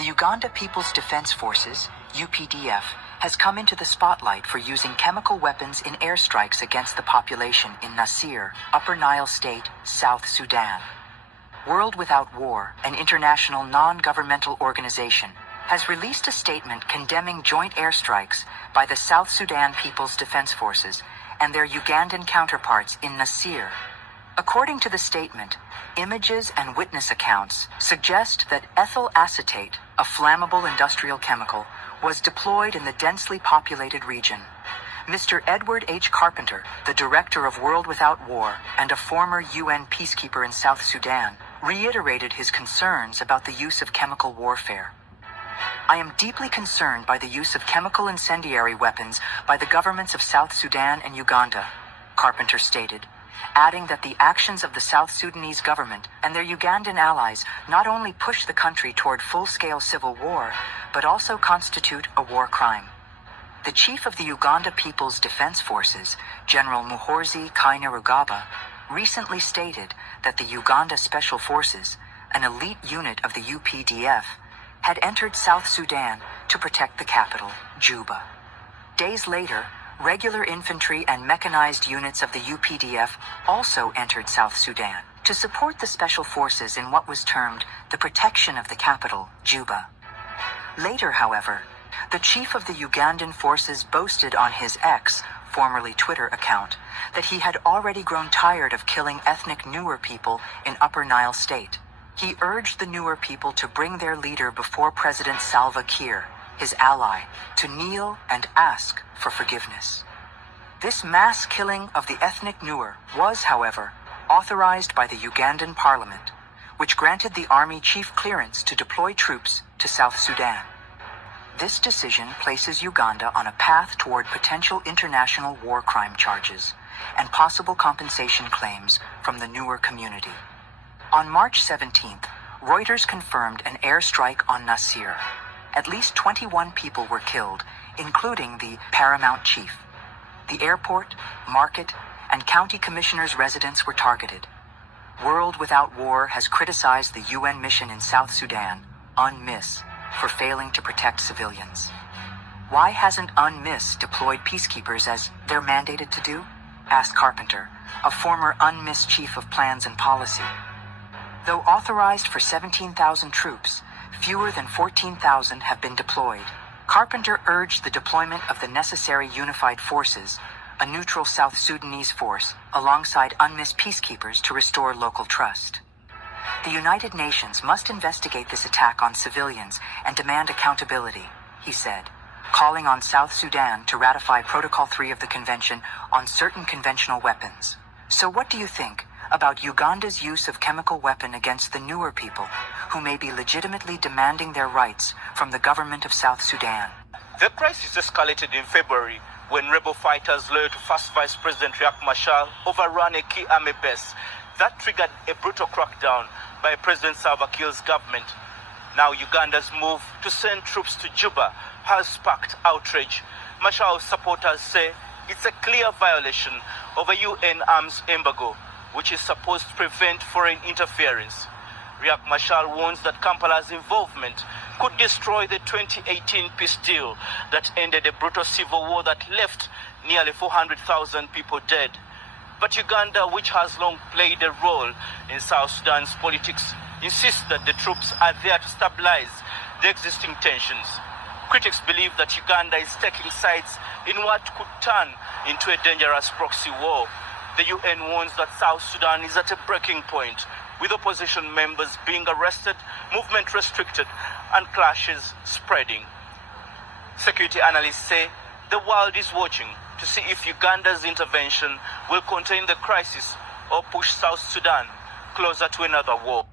The Uganda People's Defense Forces, UPDF, has come into the spotlight for using chemical weapons in airstrikes against the population in Nasir, Upper Nile State, South Sudan. World Without War, an international non-governmental organization, has released a statement condemning joint airstrikes by the South Sudan People's Defense Forces and their Ugandan counterparts in Nasir. According to the statement, images and witness accounts suggest that ethyl acetate, a flammable industrial chemical, was deployed in the densely populated region. Mr. Edward H. Carpenter, the director of World Without War and a former UN peacekeeper in South Sudan, reiterated his concerns about the use of chemical warfare. I am deeply concerned by the use of chemical incendiary weapons by the governments of South Sudan and Uganda, Carpenter stated, adding that the actions of the South Sudanese government and their Ugandan allies not only push the country toward full-scale civil war, but also constitute a war crime. The chief of the Uganda People's Defense Forces, General Muhoozi Kainerugaba, recently stated that the Uganda Special Forces, an elite unit of the UPDF, had entered South Sudan to protect the capital, Juba. Days later, regular infantry and mechanized units of the UPDF also entered South Sudan to support the special forces in what was termed the protection of the capital, Juba. Later, however, the chief of the Ugandan forces boasted on his X, formerly Twitter account, that he had already grown tired of killing ethnic Nuer people in Upper Nile State. He urged the Nuer people to bring their leader before President Salva Kiir, his ally, to kneel and ask for forgiveness. This mass killing of the ethnic Nuer was, however, authorized by the Ugandan parliament, which granted the army chief clearance to deploy troops to South Sudan. This decision places Uganda on a path toward potential international war crime charges and possible compensation claims from the Nuer community. On March 17th, Reuters confirmed an airstrike on Nasir. At least 21 people were killed, including the paramount chief. The airport, market, and county commissioners' residence were targeted. World Without War has criticized the UN mission in South Sudan, UNMISS, for failing to protect civilians. Why hasn't UNMISS deployed peacekeepers as they're mandated to do? Asked Carpenter, a former UNMISS chief of plans and policy. Though authorized for 17,000 troops, fewer than 14,000 have been deployed. Carpenter urged the deployment of the necessary unified forces, a neutral South Sudanese force, alongside UNMISS peacekeepers to restore local trust. The United Nations must investigate this attack on civilians and demand accountability, he said, calling on South Sudan to ratify Protocol 3 of the Convention on Certain Conventional Weapons. So what do you think about Uganda's use of chemical weapon against the Nuer people, who may be legitimately demanding their rights from the government of South Sudan? The crisis escalated in February when rebel fighters loyal to first Vice President Riek Machar overran a key army base that triggered a brutal crackdown by President Salva Kiir's government. Now Uganda's move to send troops to Juba has sparked outrage. Machar's supporters say it's a clear violation of a UN arms embargo, which is supposed to prevent foreign interference. Riek Machar warns that Kampala's involvement could destroy the 2018 peace deal that ended a brutal civil war that left nearly 400,000 people dead. But Uganda, which has long played a role in South Sudan's politics, insists that the troops are there to stabilize the existing tensions. Critics believe that Uganda is taking sides in what could turn into a dangerous proxy war. The UN warns that South Sudan is at a breaking point, with opposition members being arrested, movement restricted, and clashes spreading. Security analysts say the world is watching to see if Uganda's intervention will contain the crisis or push South Sudan closer to another war.